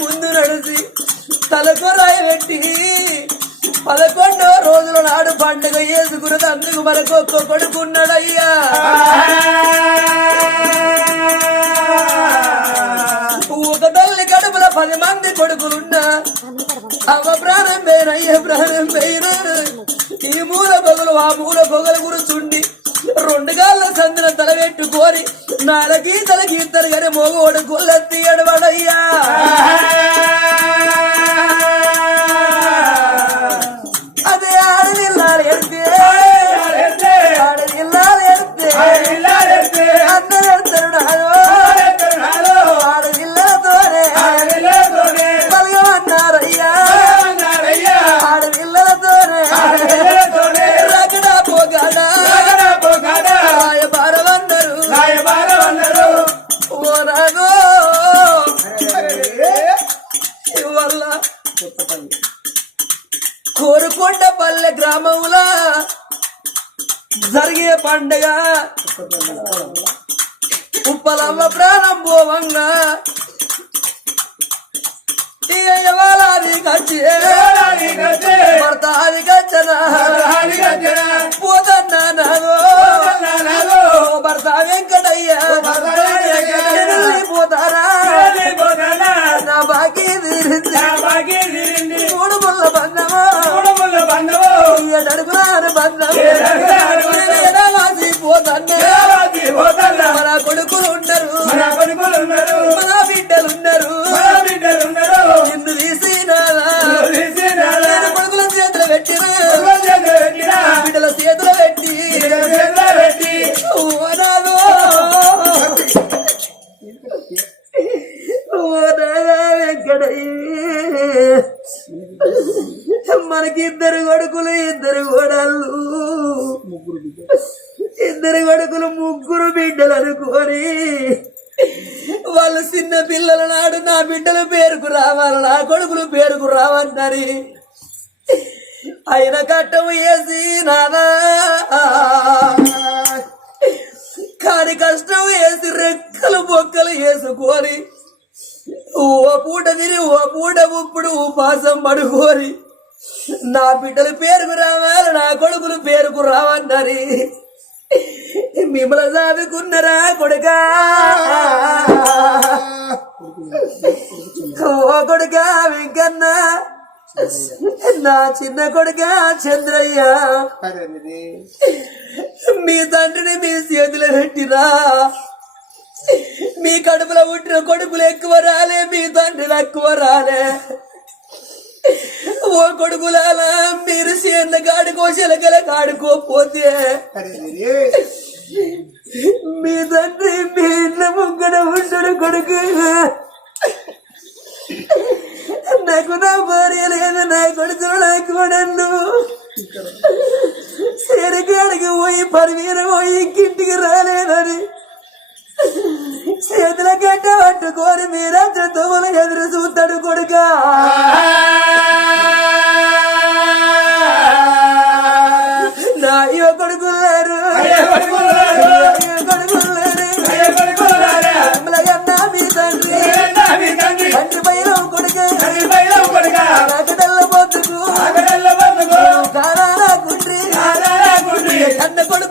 ముందు నడిచి తలకు రాయి పెట్టి పదకొండో రోజుల నాడు పండుగ వేసుకున్నది తండ్రికి మనకు ఒక్క కొడుకున్నాడయ్యా. ఒక తల్లి కడుపుల పది మంది కొడుకులున్నా అవ ప్రాణం పేరు అయ్య ప్రాణం పేరు. ఈ మూల పొగలు ఆ మూల పొగలు గురుచుండి రెండు గాళ్ళ సందిన తల పెట్టుకోరి నాలకి తల గీతలు గారి మోగోడు కొల్లెత్తి ఎడవడయ్యా అడుగునారు బంధం. పూట ఉప్పుడు ఉపాసం పడుకోరి నా బిడ్డల పేరుకు రావాలి నా కొడుకులు పేరుకు రావన్నరి. మిమ్మల్ని చదువుకున్నరా కొడుకా? ఓ కొడుకా వెంకన్న. నా చిన్న కొడుకా చంద్రయ్య. మీ తండ్రిని మీ చేతిలో పెట్టిరా. మీ కడుపులో పుట్టిన కొడుకులు ఎక్కువ రాలే మీ తండ్రులు ఎక్కువ రాలే. ఓ కొడుకులాలా మీరు చేన్న కాడుకో చిలకల కాడుకోపోతే మీ తండ్రి మీ ఇంట్లో ముగ్గడ ఉండడు కొడుకు. నాకు నా భార్య లేదు నా కొడుకులు నా కోడళ్ళు సరికాడికి పోయి పరిమీర పోయి ఇంకింటికి రాలేదని చేతుల గట్ట పట్టుకొని మీరంతా తుమ్మలు ఎదురు చూస్తాడు కొడుక. నా యువ కొడుకున్నారు మీ కొడుకు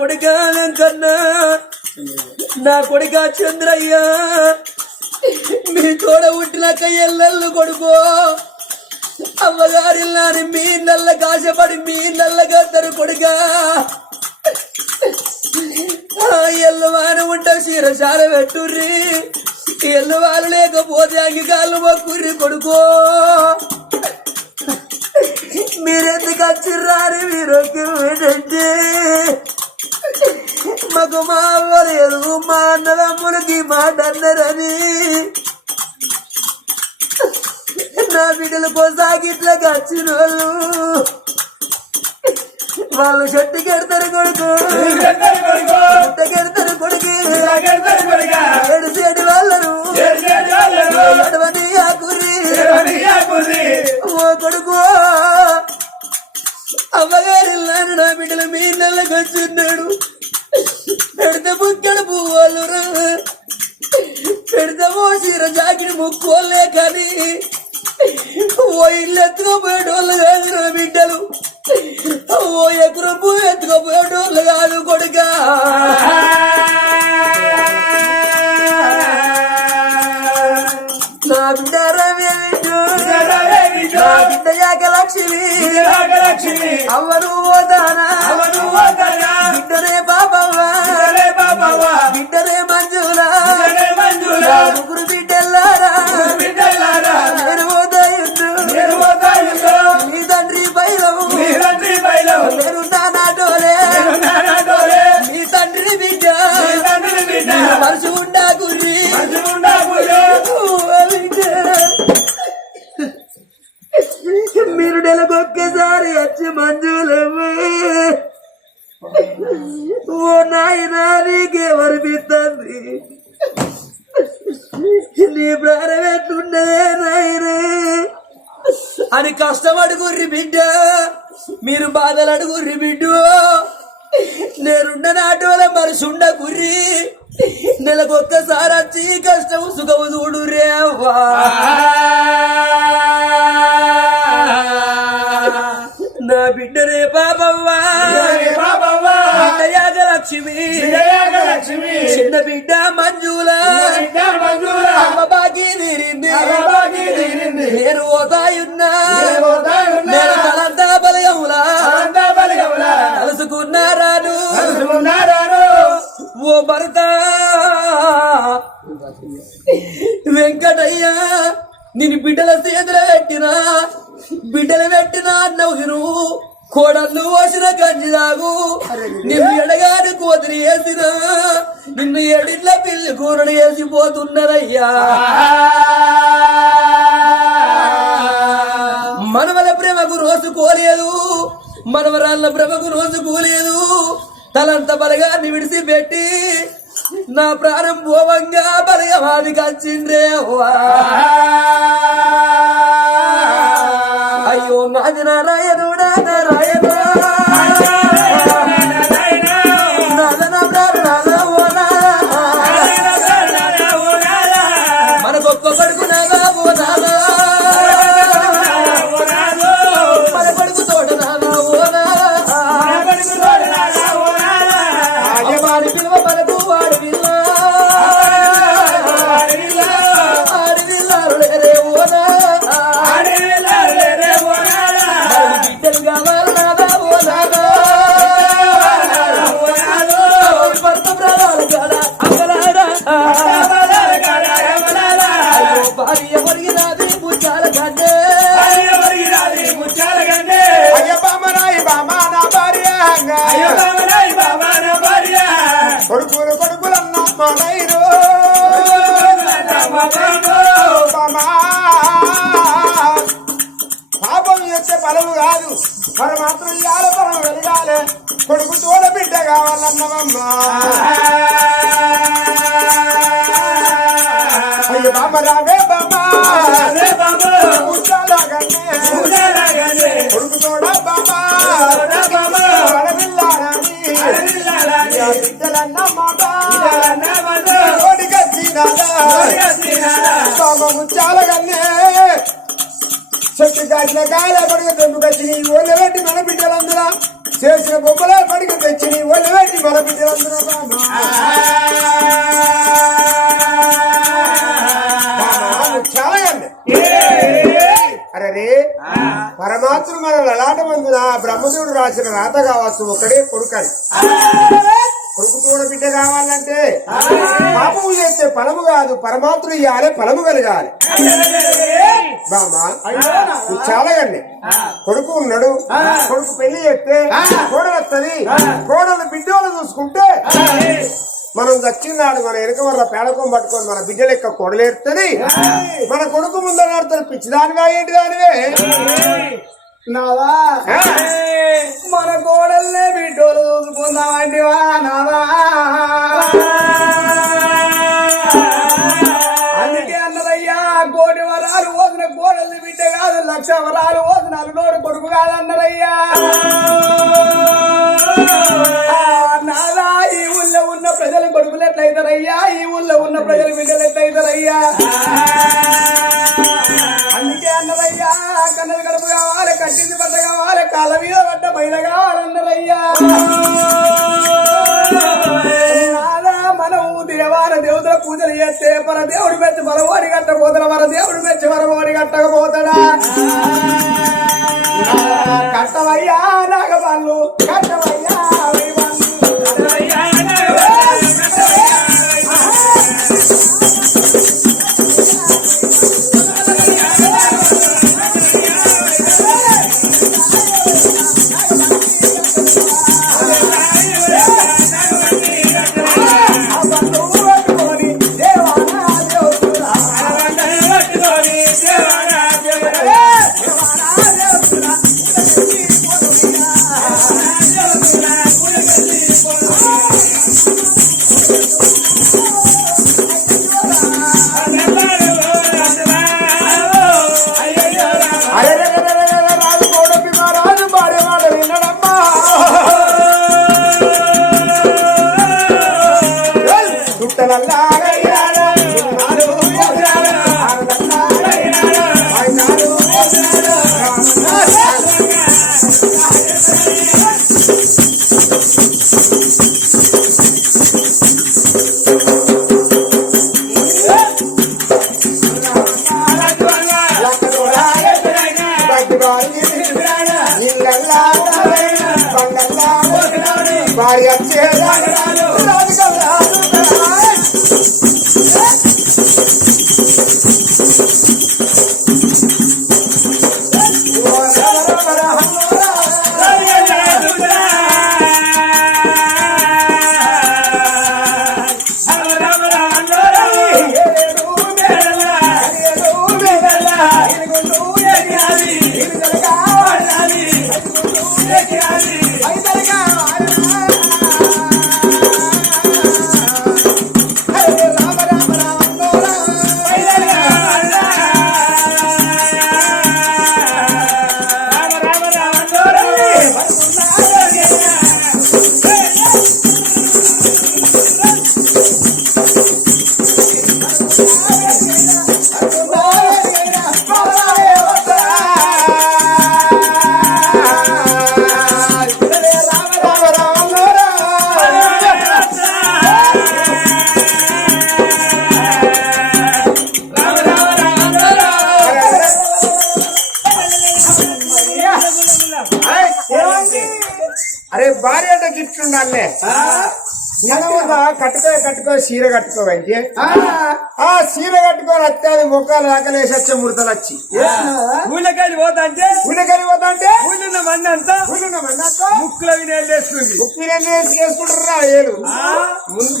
కొడుక కన్నా నా కొడుక చంద్రయ్య. మీ తోడ పుట్టినాక ఎల్లెల్లు కొడుకో. అమ్మగారిల్లాని మీ నల్ల కాశపడి మీ నల్ల గద్దరు కొడుక. ఎల్లువారు ఉంట శిరశాల పెట్టుర్రి. ఎల్లువారు లేకపోతే అంగికాళ్ళు మొక్కుర్రి కొడుకో. మీరెందుకు వచ్చిర్రారు మీరు ఏంటంటే మాకు మా అవ్వలేదు మా అన్నదమ్ములకి మాట అన్నరని నా బిడ్డలు కొసాగిట్లకి వచ్చిన వాళ్ళు వాళ్ళు చెట్టు కెడతారు కొడుకు. చెట్టు కెడతారు కొడుకు. ఏడు సేడు వాళ్ళను. చేసేది ఆకురి. ఓ కొడుకు. అమ్మగారి నా బిడ్డలు మీ నెలకు వచ్చిన్నాడు పెడితే బుక్కడు పువ్వులు పెడితే ఓ చీర జాకిడి ముక్కోలే కానీ ఓ ఇల్లు ఎత్తుకోపోయేటోళ్ళు కాదు నా బిడ్డలు. ఓ ఎకరం పువ్వు ఎత్తుకోపోయేటోళ్ళు కాదు కొడుకా. నా బిడ్డ రవి నా బిడ్డ విజయలక్ష్మి, అవ్వను మీరు బాధలు అడుగుర్రి బిడ్డ. నేనున్న నాటోల మనిషి ఉండ గుర్రి. నెలకొక్కసారి వచ్చి కష్టము సుఖము చూడు రేవా నా బిడ్డ రే బాబవ్వ, విజయలక్ష్మి, చిన్న బిడ్డ మంజుల. అమ్మ అమ్మబాకి తీరింది. నేను ఓదాయున్నా నేను కలుసుకున్నారాను, ఓ భరత! వెంకటయ్య నేను బిడ్డల చేతులు పెట్టినా బిడ్డలు పెట్టినా అన్నవు కోడళ్ళు పోసిన గంజి తాగు నిన్ను ఎడగాని కోతిని వేసిన నిన్ను ఎడిట్ల పిల్లి కూరలు వేసిపోతున్నారయ్యా మనవల ప్రేమకు రోజు కోలేదు మనవరాళ్ళ ప్రేమకు రోజు కోలేదు తలంత బలగాన్ని విడిచిపెట్టి నా ప్రాణం పోవంగా బలగవానికి వచ్చిండ్రే మనకు వాడి అయ్యో బామ్మ రావే బామ్మ కూర్చోలాగనే. కొడుకు తోడ బామ్మ వడవిల్లారని. ఇక బిడ్డలన్న మాట. కోడికొచ్చినాదా. బామ్మ ముచ్చాలగన్నే చెట్టు కాసిన కాయల పడిగ తెంపుకొచ్చి నీ ఒళ్ళు పెట్టి మన బిడ్డలందున చేసిన బొమ్మల పడిగ తెచ్చి నీ ఒళ్ళు పెట్టి మన బిడ్డలందున బామ్మ. అరే పరమాత్మ మన లలాట మందున బ్రహ్మదేవుడు రాసిన రాత కావచ్చు ఒకడే కొడుకని. కొడుకు తోడ బిడ్డ కావాలంటే పాపము చేస్తే ఫలము కాదు పరమాత్మ ఇవ్వాలి ఫలము కలగాలి. బామా చాలగండి కొడుకు ఉన్నాడు కొడుకు పెళ్ళి చేస్తే కోడలు వస్తుంది కోడలు బిడ్డలు చూసుకుంటే మనం దచ్చినాడు మన వెనుక వల్ల పేడకం పట్టుకొని మన బిడ్డ లెక్క కొడలేరుతుంది. మన కొడుకు ముందర నడుతుంది పిచ్చిదానిగా ఏంటి దానివే? నావా? మన కోడల్నే బిడ్డోలు చూసుకుందామంటివా నావా? అందుకే అన్నదయ్యా కోటి వరాలు ఓదిన కోడల్ని బిడ్డ కాదు లక్ష వరాలు ఓదిన అల్లుడోడు కొడుకు కాదన్నదయ్యా నాదా ఈ ఊళ్ళో ఉన్న ప్రజలు కొడుకులు ఎట్లయితారయ్యా? ఈ ఊళ్ళో ఉన్న ప్రజలు బిడ్డలు ఎట్లయితారయ్యా? అందుకే అన్నదయ్యా కన్నది గడుపు కావాలి కట్టింది పడ్డ కావాలి కాళ్ళ మీద పడ్డ బయట కావాలన్నారయ్యా నాదా మనం దేవాల దేవతల పూజలు చేస్తే మన దేవుడు మెచ్చి మరవాడి కట్టపోతాడు మన దేవుడు మెచ్చి మరవాడి కట్టకపోతాడా? కట్టవయ్యా నాగపల్లు భార్య అరే కట్టుకొని చీర కట్టుకోవంటే ఆ. చీర కట్టుకొని అత్తాది మొక్కలు ఆకలేసి వచ్చే ముడతలు వచ్చి. ఊళ్ళకాయలు పోతాంటే? ఊళ్ళకాయలు పోతాంటే? ఊళ్ళున్న మంది అంతా ఊళ్ళున్న మంది అంతా ముక్కుల వినేలు చేసుకుంది ముక్కు చేసుకుంటారా ఏడు?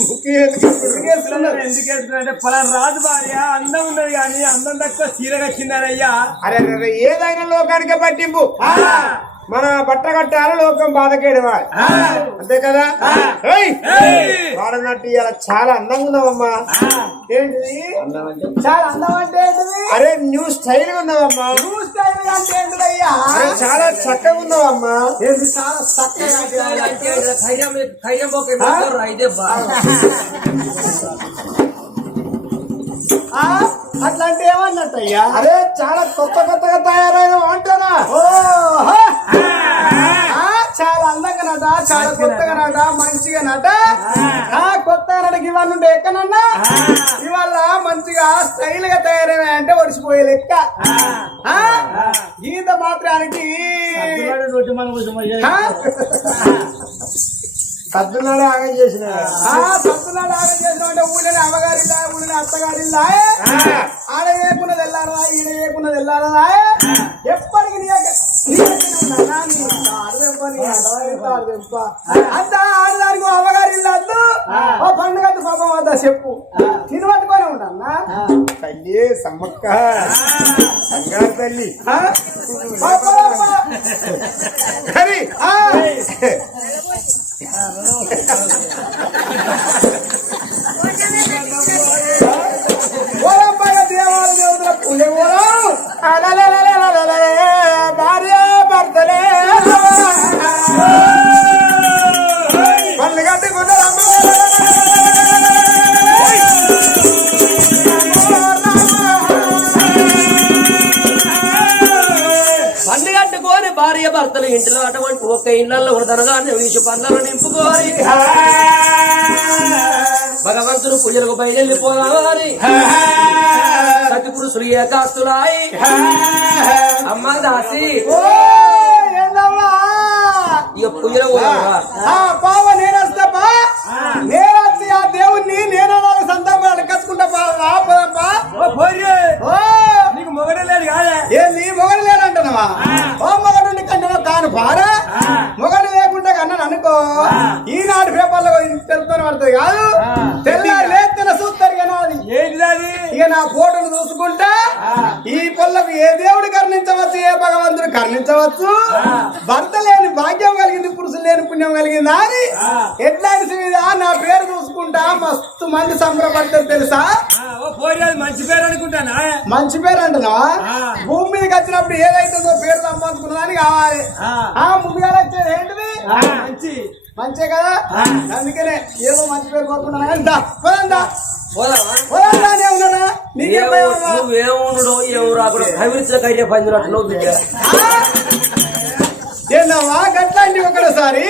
ముక్కు ఎందుకు వేసుకున్నారంటే పలా రాజు భార్య అందం ఉన్నది కానీ అందం తక్కువ చీర కట్టిందారయ్యా అరే ఏదైనా లోకానికి పట్టింపు. మన బట్ట కట్టాల లోకం బాధకేడవా అంతే కదా! వాడనట్టు ఇలా చాలా అందంగా ఉన్నావమ్మా. ఏంటిది? చాలా అందం అంటే అరే న్యూ స్టైల్ ఉన్నావమ్మా. నువ్వు స్టైల్ అంటే ఏంటిదయ్యా అరే చాలా చక్కగా ఉన్నావమ్మా. ఏంటి చాలా చక్కగా ధైర్యం ధైర్యం పోకే అయితే ఆ, అట్లా అంటే ఏమన్నట్టయ్యా? అరే చాలా కొత్త కొత్తగా తయారైన! ఆ, చాలా అందంగా నట చాలా కొత్తగా నట మంచిగా నట ఆ కొత్తగా నటకి ఇవన్నీ ఉంటే ఎక్కనన్నా? ఇవాళ మంచిగా స్టైల్గా తయారైనా అంటే ఒడిసిపోయే లెక్క? గీత మాత్రానికి సద్దులాడే ఆగం చేసిన. సద్దులాడే ఆగం చేసిన అంటే ఊళ్ళని అమ్మగారిలా ఊళ్ళని అత్తగారిలా ఆడ వేయకుండా తెల్లారదా ఈడ వేయకుండా తెల్లారదా ఎప్పటికి నీ అంత ఆడదానికి అమ్మగారి ఇల్లద్దు ఓ పండుగ పాపం వద్దా చెప్పు. నేను పట్టుకొని ఉంటానా తల్లి సమ్మక్క బంగారు తల్లి హరి దేవాలయ దేవతలకు అలా ఇంటిలో అటువంటి ఒక్క ఇళ్ళలో ఉన్నదనగానే వీసు పండ్లను నింపుకోరి భగవంతుడు పూజలకు బయలుపోవాలి సతి పురుషులు ఏకాస్తులాయి. అమ్మ దాసి. ఇక పూజలు నేనొస్తే ఆ దేవుణ్ణి నేను సంతాపం అడగసుకుంటా నీకు మొగడలేడు కాదే. ఏ నీ మొగడలేడు అంటున్నావా పారా మొగడు లేకుండా కన్నాను అనుకో. ఈనాడు పేపర్లో తెలుపుతాను పడుతుంది కాదు? తెల్లారి లేస్తున్న చూస్తారు అది ఏంటిది ఇక నా ఫోటోను చూసుకుంటా ఈ పొల్లకు ఏ దేవుడు కరుణించవచ్చు ఏ భగవంతుడు కరుణించవచ్చు? భర్త లేని భాగ్యం కలిగింది పురుషులు లేని పుణ్యం కలిగిందా అని? ఎట్లాంటి సువిధ నా పేరు చూసుకుంటా మస్తు మంది సంబరపడతారు తెలుసా? మంచి పేరు అనుకుంటానా? మంచి పేరు అంటున్నావా? ఆ. భూమి మీదకి వచ్చినప్పుడు ఏదైతుందో పేరు సంపాదించుకున్నదాని కావాలి. ఆ. ముందుగా వచ్చేది ఏంటిది? మంచి. మంచే కదా? అందుకనే ఏదో మంచి పేరు కోరుకుంటున్నా కానీ దా, పోదాం దా. పోదామా? పోదాం దానే ఉన్నారా నీకేం ఏమో- భయం అమ్మా? నువ్వేముండో ఏమో రాకుండా కవిరిచిన కైతే పందినట్టు నువ్వు బిడ్డ. ఏందమ్మా గట్లాంటి ఒకసారి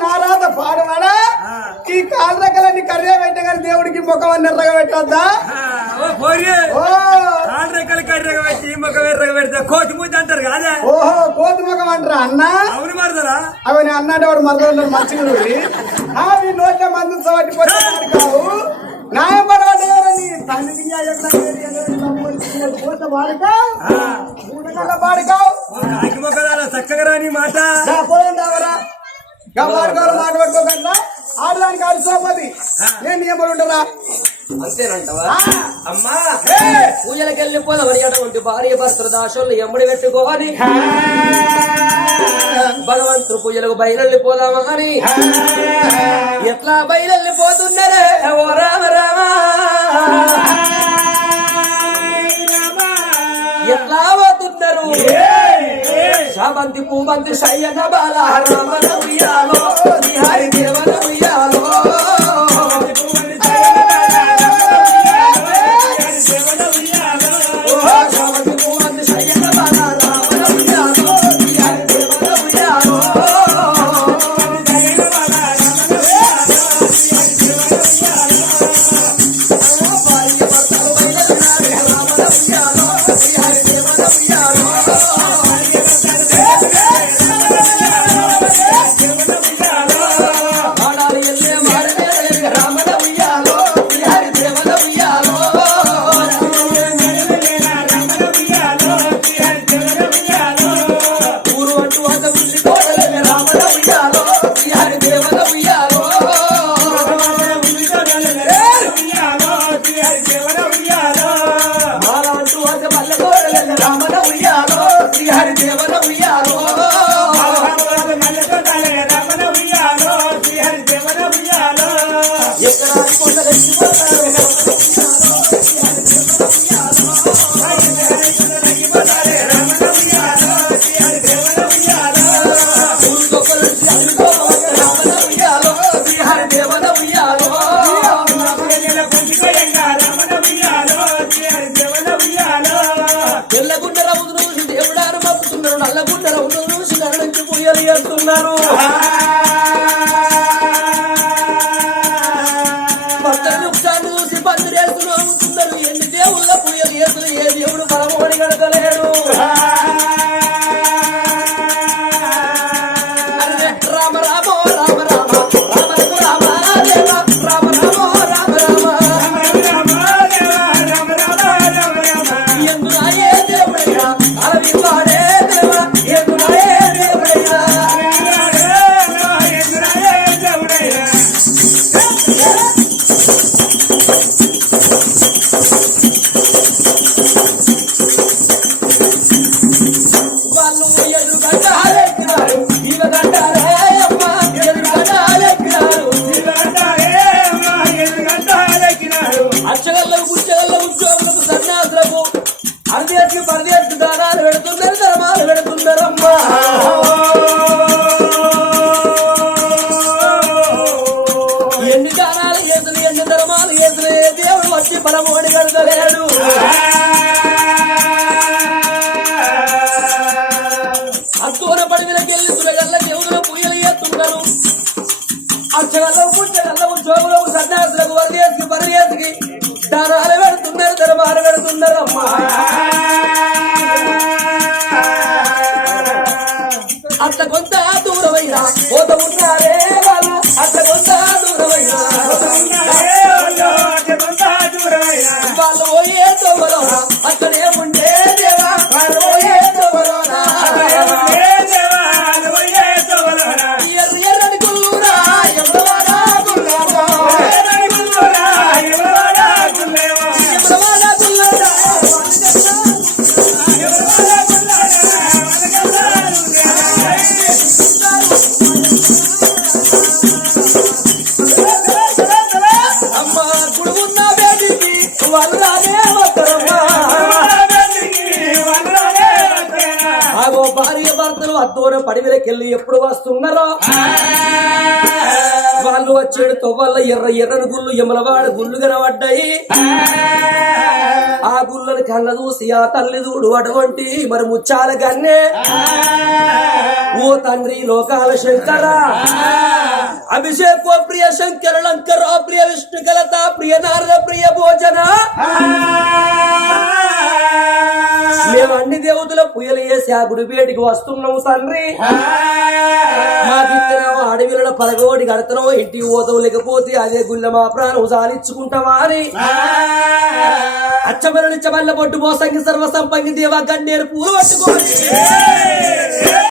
నారాత పాడవాడా? ఈ కాలు రకాలన్నీ కర్రే పెట్టగానే దేవుడికి ముఖం ఎర్రగా పెట్టొద్దా కోతి ముద్ద అంటారు కదా ఓహో కోతి ముఖం అంటారా అన్నా? అవును మరదరా అవని అన్న అంటే వాడు మరదలు మంచిగా నోట్ల మందు సవట్టి పోతే కావు చక్కగా మాట పొలం రావరా గవాడుకోవాలి నియమాలు ఉంటారా అంతేనంటవా అమ్మా భార్య భర్తలు దాసులు ఎమ్మడి పెట్టుకోవాలి. భగవంతుడు పూజలకు బయలుల్లి పోదామా అని ఎట్లా బయలుల్లి పోతున్నారే ఓ రామ రామా! ఎట్లా పోతున్నారు శామంతి పూమంతి సయ్యన బాల రామన ఉయ్యాలో హరి దేవన ఉన్నారు అంత కొంత భార్య భర్తలు అద్దూర పడివిలకెళ్ళి ఎప్పుడు వస్తున్నారో? వాళ్ళు వచ్చాడు తొవ్వల్ల ఎర్ర ఎర్రని గుళ్ళు ఎమలవాడ గుళ్ళు కనబడ్డాయి. ఆ గుళ్ళని కళ్ళ చూసి ఆ తల్లి చూడు అటువంటి మరి ముచ్చాల గన్నే ఓ తండ్రి లోకాల శంకర. అభిషేకో ప్రియ శంకర లంకర ప్రియ విష్ణు కలత ప్రియ నారద ప్రియ భోజన. మేము అన్ని దేవతల పుయలు వేసి ఆ గుడి పేటికి వస్తున్నాము తండ్రి. మాకిత్తనం అడవిలో పదగోడి కడతనం ఇంటికి పోతాం లేకపోతే అదే గుళ్ళ మా ప్రాణం సాలించుకుంటామా అని. అచ్చమరలి చమల్ల మోసంగి సర్వసంపంగి దేవా దేవ గన్నేరు పూలు పట్టుకోండి